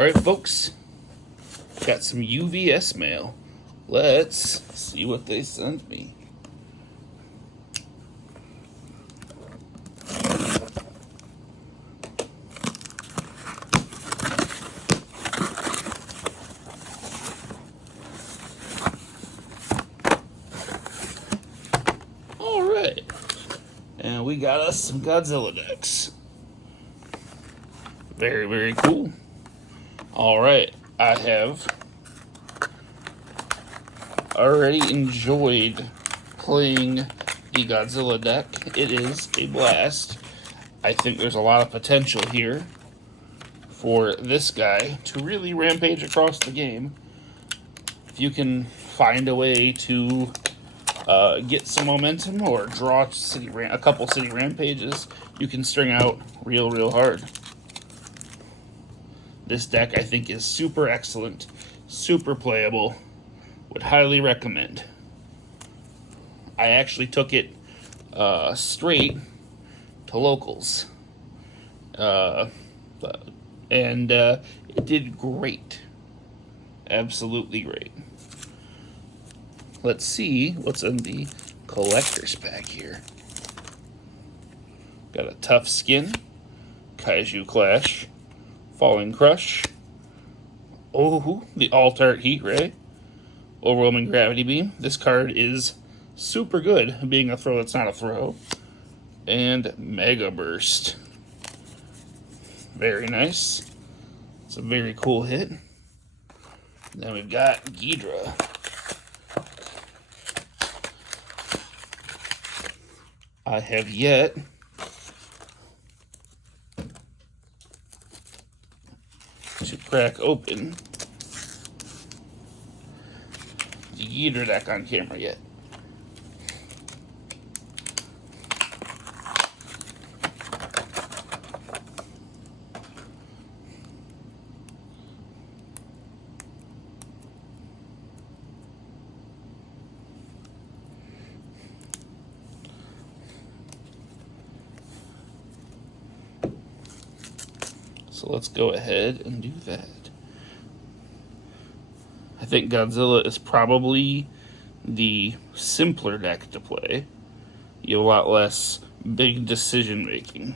Alright, folks, got some UVS mail. Let's see what they sent me. Alright, and we got us some Godzilla decks. Very, very cool. Alright, I have already enjoyed playing the Godzilla deck. It is a blast. I think there's a lot of potential here for this guy to really rampage across the game. If you can find a way to get some momentum or draw a couple city rampages, you can string out real hard. This deck, I think, is super excellent, super playable. Would highly recommend. I actually took it straight to locals. And it did great. Absolutely great. Let's see what's in the collector's pack here. Got a Tough Skin, Kaiju Clash, Falling Crush, the Alt-Art Heat Ray, Overwhelming Gravity Beam. This card is super good, being a throw that's not a throw. And Mega Burst. Very nice. It's a very cool hit. Then we've got Ghidorah. I have yet to crack open the Ghidorah deck on camera yet. So let's go ahead and do that. I think Godzilla is probably the simpler deck to play. You have a lot less big decision making.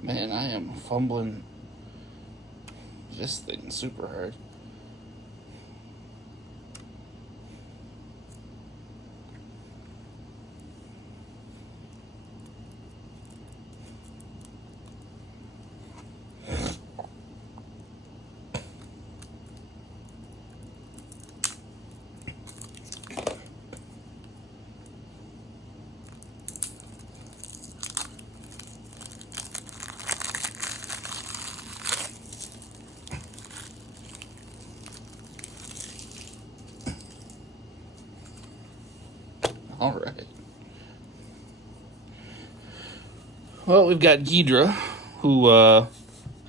Man, I am fumbling this thing super hard. All right. Well, we've got Ghidorah, who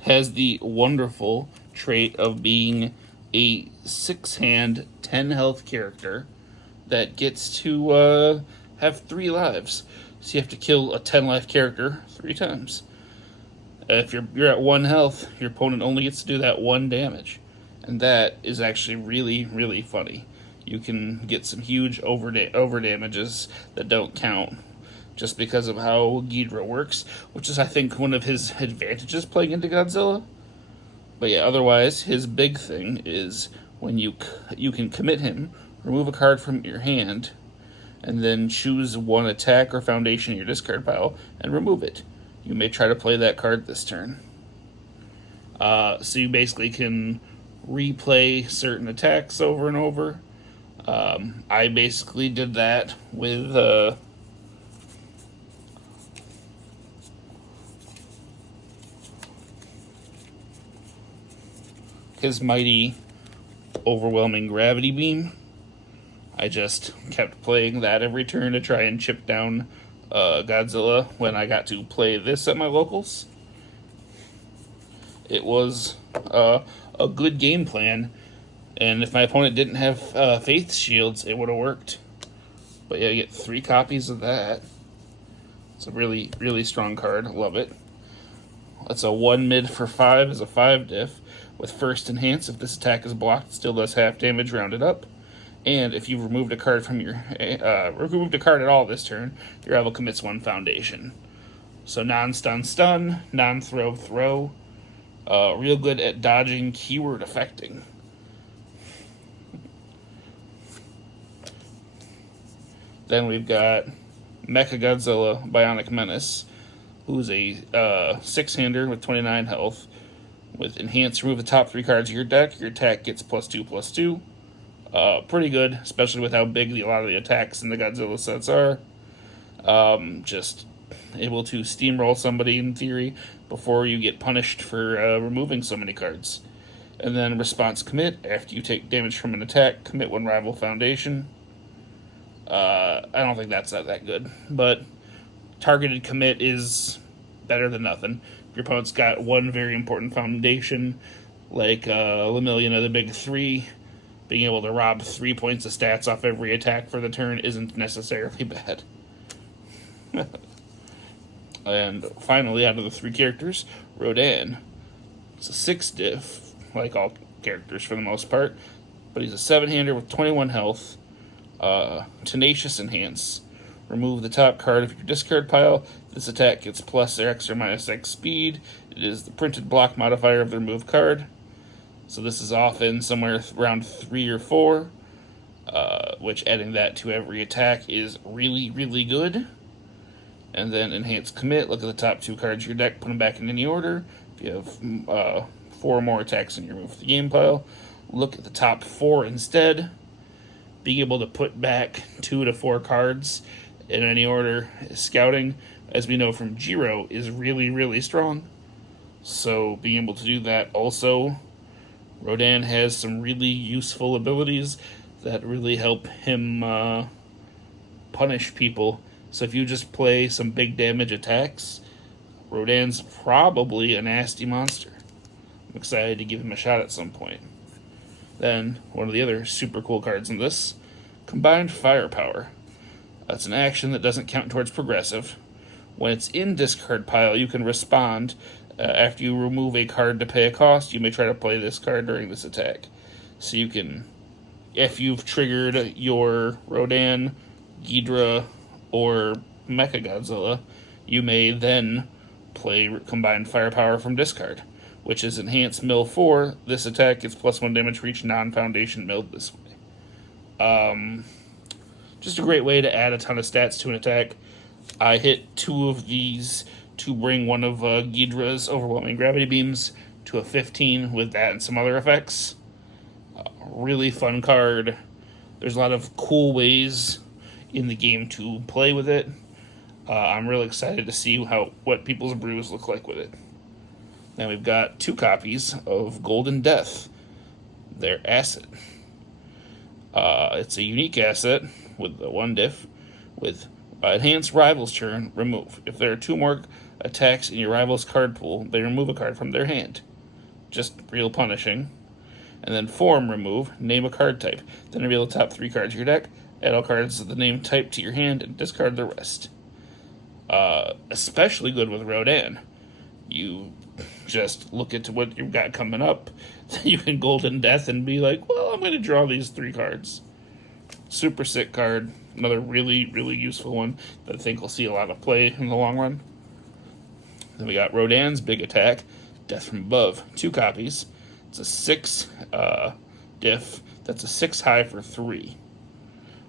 has the wonderful trait of being a 6-hand, 10 health character that gets to have 3 lives. So you have to kill a 10 life character 3 times. If you're at 1 health, your opponent only gets to do that 1 damage. And that is actually really funny. You can get some huge over damages that don't count just because of how Ghidorah works, which is, I think, one of his advantages playing into Godzilla. But yeah, otherwise, his big thing is when you can commit him, remove a card from your hand, and then choose 1 attack or foundation in your discard pile and remove it. You may try to play that card this turn. So you basically can replay certain attacks over and over. I basically did that with his mighty overwhelming gravity beam. I just kept playing that every turn to try and chip down Godzilla when I got to play this at my locals. It was a good game plan, and if my opponent didn't have Faith Shields, it would have worked. But yeah, you get 3 copies of that. It's a really, really strong card. Love it. That's a 1 mid for 5 as a 5 diff. With first enhance, if this attack is blocked, it still does half damage rounded up. And if you've removed a card from your removed a card at all this turn, your rival commits 1 foundation. So non-stun stun, non-throw throw. Real good at dodging, keyword affecting. Then we've got Mechagodzilla Bionic Menace, who's a 6-hander with 29 health. With enhance, remove the top 3 cards of your deck. Your attack gets +2/+2. Pretty good, especially with how big a lot of the attacks in the Godzilla sets are. Just able to steamroll somebody in theory before you get punished for removing so many cards. And then response commit, after you take damage from an attack, commit 1 rival foundation. I don't think that's that good, but targeted commit is better than nothing. If your opponent's got 1 very important foundation, like Lemillion of the Big 3, being able to rob 3 points of stats off every attack for the turn isn't necessarily bad. And finally, out of the 3 characters, Rodan. It's a 6 diff, like all characters for the most part, but he's a 7-hander with 21 health. Tenacious enhance. Remove the top card of your discard pile. This attack gets +X or -X speed. It is the printed block modifier of the removed card. So this is often somewhere around 3 or 4, which adding that to every attack is really, really good. And then enhance commit. Look at the top 2 cards of your deck. Put them back in any order. If you have 4 more attacks in your remove the game pile, look at the top 4 instead. Being able to put back 2 to 4 cards in any order, scouting, as we know from Jiro, is really, really strong. So being able to do that also, Rodan has some really useful abilities that really help him punish people. So if you just play some big damage attacks, Rodan's probably a nasty monster. I'm excited to give him a shot at some point. Then, one of the other super cool cards in this, Combined Firepower. That's an action that doesn't count towards progressive. When it's in discard pile, you can respond. After you remove a card to pay a cost, you may try to play this card during this attack. So you can, if you've triggered your Rodan, Ghidorah, or Mechagodzilla, you may then play Combined Firepower from discard, which is enhanced mill 4. This attack gets +1 damage for each non-foundation milled this way. Just a great way to add a ton of stats to an attack. I hit 2 of these to bring one of Ghidorah's overwhelming gravity beams to a 15 with that and some other effects. Really fun card. There's a lot of cool ways in the game to play with it. I'm really excited to see what people's brews look like with it. Now we've got 2 copies of Golden Death, their asset. It's a unique asset with the 1 diff with enhanced rival's turn, remove. If there are 2 more attacks in your rival's card pool, they remove a card from their hand. Just real punishing. And then form remove, name a card type. Then reveal the top 3 cards of your deck, add all cards of the name type to your hand, and discard the rest. Especially good with Rodan. You just look at what you've got coming up, then you can Golden Death and be like, well, I'm going to draw these 3 cards. Super sick card. Another really, really useful one that I think will see a lot of play in the long run. Then we got Rodan's big attack, Death from Above. 2 copies. It's a 6 diff. That's a 6 high for 3.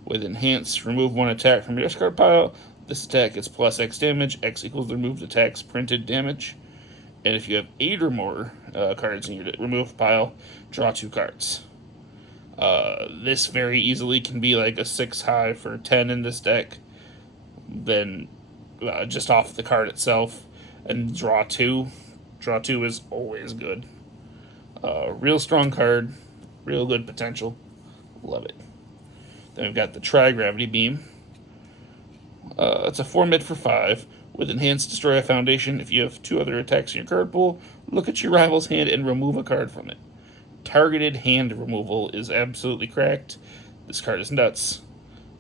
With enhanced, remove 1 attack from your discard pile. This attack gets +X damage. X equals the removed attack's printed damage. And if you have 8 or more cards in your removed pile, draw 2 cards. This very easily can be like a 6 high for 10 in this deck. Then just off the card itself, and draw 2. Draw 2 is always good. Real strong card, real good potential. Love it. Then we've got the Tri-Gravity Beam. It's a 4 mid for 5 with Enhanced Destroy a Foundation. If you have 2 other attacks in your card pool, look at your rival's hand and remove a card from it. Targeted hand removal is absolutely cracked. This card is nuts.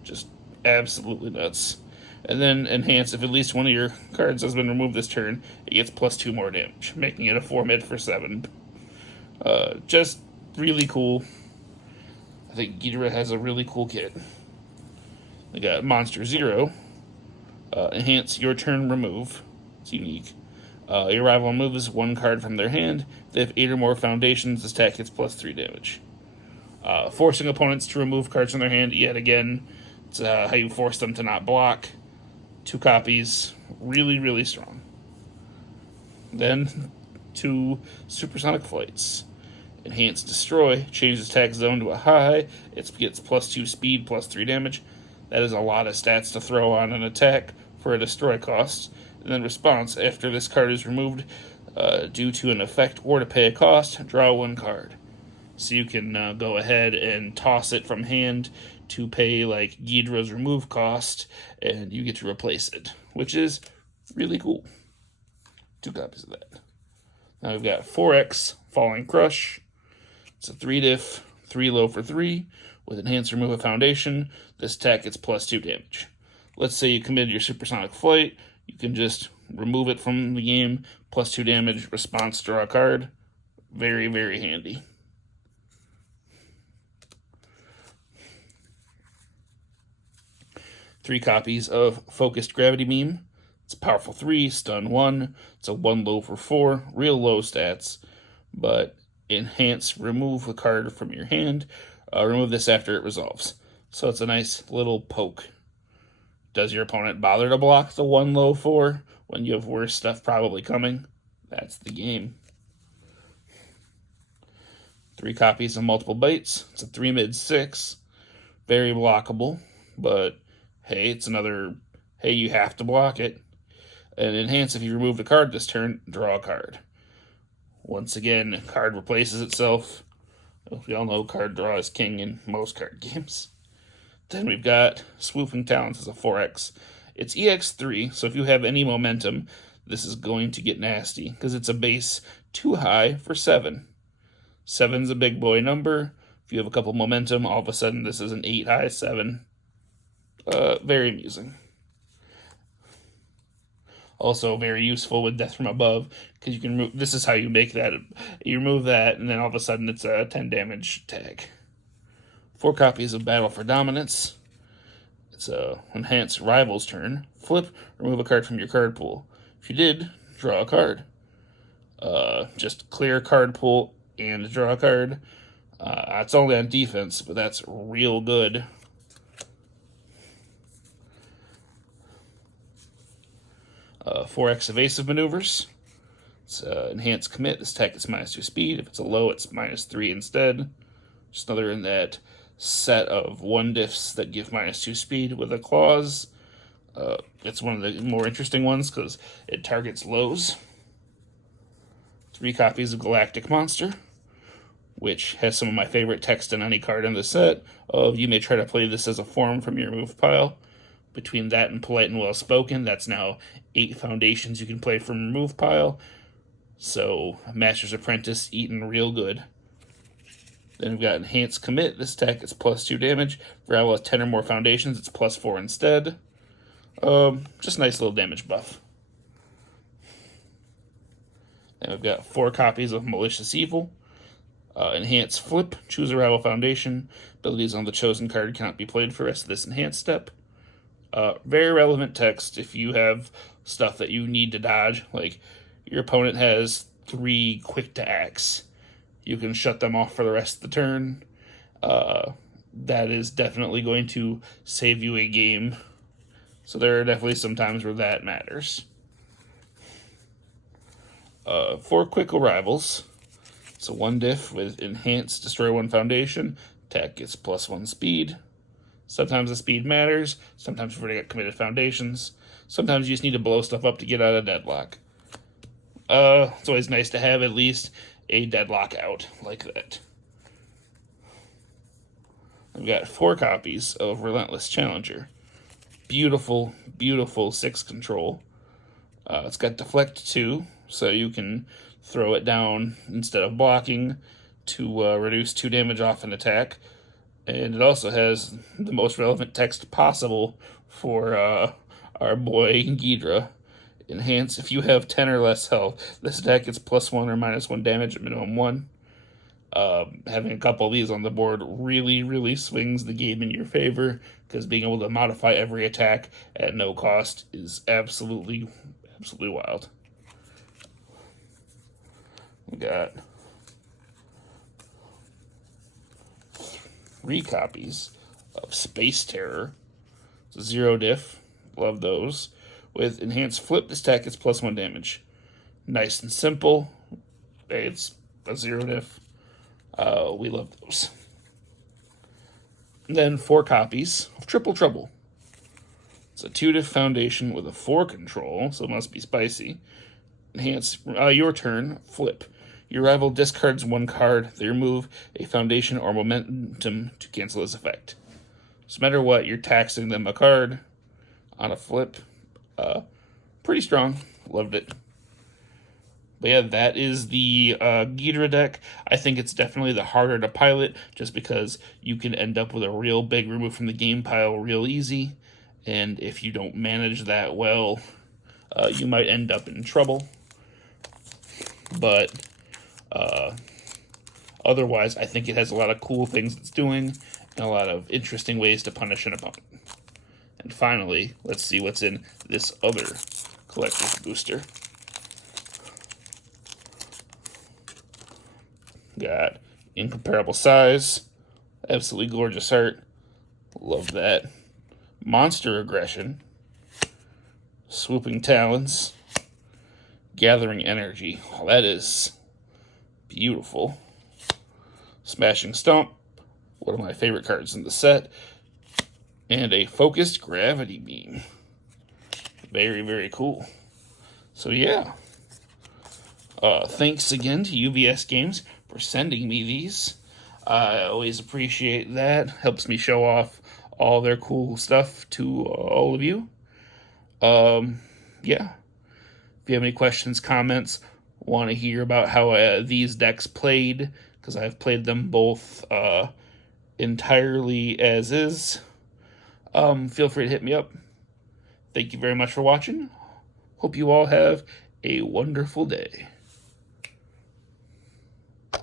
Just absolutely nuts. And then Enhance, if at least one of your cards has been removed this turn, it gets +2 more damage, making it a 4 mid for 7. Just really cool. I think Ghidorah has a really cool kit. We got Monster Zero. Enhance your turn remove. It's unique. Your rival removes 1 card from their hand. If they have 8 or more foundations, this attack gets +3 damage. Forcing opponents to remove cards from their hand, yet again, it's how you force them to not block. 2 copies. Really, really strong. Then 2 Supersonic Flights. Enhance Destroy. Change the attack zone to a high. It gets +2 speed, +3 damage. That is a lot of stats to throw on an attack for a destroy cost. And then response, after this card is removed due to an effect or to pay a cost, draw 1 card. So you can go ahead and toss it from hand to pay like Ghidorah's remove cost, and you get to replace it, which is really cool. 2 copies of that. Now we've got 4X Falling Crush. It's a 3 diff, 3 low for 3. With Enhanced Remove a Foundation, this attack gets +2 damage. Let's say you committed your Supersonic Flight, you can just remove it from the game, +2 damage, response, draw a card. Very, very handy. Three copies of Focused Gravity Beam. It's a powerful 3, stun 1. It's a 1 low for 4, real low stats, but Enhance remove a card from your hand. Remove this after it resolves. So it's a nice little poke. Does your opponent bother to block the 1 low 4 when you have worse stuff probably coming? That's the game. 3 copies of Multiple Bites. It's a 3 mid 6. Very blockable, but hey, it's another, hey, you have to block it. And Enhance, if you remove a card this turn, draw a card. Once again, card replaces itself. We all know card draw is king in most card games. Then we've got Swooping Talons as a 4X. It's EX3, so if you have any momentum, this is going to get nasty, because it's a base 2 high for 7. 7's a big boy number. If you have a couple momentum, all of a sudden this is an 8 high 7. Very amusing. Also very useful with Death from Above, because you can remove, this is how you make that. You remove that, and then all of a sudden it's a 10 damage tag. 4 copies of Battle for Dominance. It's a Enhance Rival's turn. Flip, remove a card from your card pool. If you did, draw a card. Just clear card pool and draw a card. It's only on defense, but that's real good. 4X Evasive Maneuvers. It's Enhanced Commit. This attack is -2 speed. If it's a low, it's -3 instead. Just another in that set of 1 diffs that give -2 speed with a clause. It's one of the more interesting ones because it targets lows. 3 copies of Galactic Monster, which has some of my favorite text in any card in the set of you may try to play this as a form from your remove pile. Between that and Polite and Well Spoken, that's now 8 foundations you can play from remove pile. So Master's Apprentice eating real good. Then we've got Enhanced Commit. This attack is +2 damage. For Rival has 10 or more foundations, it's +4 instead. Just nice little damage buff. Then we've got 4 copies of Malicious Evil. Enhanced Flip. Choose a rival foundation. Abilities on the chosen card cannot be played for the rest of this enhanced step. Very relevant text if you have stuff that you need to dodge. Like, your opponent has 3 quick to acts. You can shut them off for the rest of the turn. That is definitely going to save you a game. So there are definitely some times where that matters. 4 quick arrivals. So 1 diff with Enhanced Destroy 1 foundation. Attack gets +1 speed. Sometimes the speed matters. Sometimes we're going to get committed foundations. Sometimes you just need to blow stuff up to get out of deadlock. It's always nice to have at least a deadlock out like that. I've got 4 copies of Relentless Challenger. Beautiful, beautiful 6 control. It's got Deflect 2, so you can throw it down instead of blocking to reduce 2 damage off an attack. And it also has the most relevant text possible for our boy Ghidorah. Enhance, if you have 10 or less health, this attack gets +1 or -1 damage at minimum 1. Having a couple of these on the board really, really swings the game in your favor, because being able to modify every attack at no cost is absolutely wild. We got 3 copies of Space Terror. 0 diff, love those. With Enhanced Flip, this attack gets +1 damage. Nice and simple. It's a 0 diff. We love those. And then 4 copies of Triple Trouble. It's a 2 diff foundation with a 4 control, so it must be spicy. Enhance, your turn, flip. Your rival discards 1 card. They remove a foundation or momentum to cancel this effect. So no matter what, you're taxing them a card on a flip. Pretty strong. Loved it. But yeah, that is the Ghidorah deck. I think it's definitely the harder to pilot, just because you can end up with a real big remove from the game pile real easy. And if you don't manage that well, you might end up in trouble. But otherwise, I think it has a lot of cool things it's doing and a lot of interesting ways to punish an opponent. And finally, let's see what's in this other collector's booster. Got incomparable size, absolutely gorgeous art, love that. Monster aggression, swooping talons, gathering energy. Oh, that is beautiful. Smashing Stomp, one of my favorite cards in the set, and a focused gravity beam. Very, very cool. So yeah, thanks again to UVS Games for sending me these. I always appreciate that. Helps me show off all their cool stuff to all of you. Yeah. If you have any questions, comments, want to hear about how these decks played, because I've played them both entirely as is, feel free to hit me up. Thank you very much for watching. Hope you all have a wonderful day.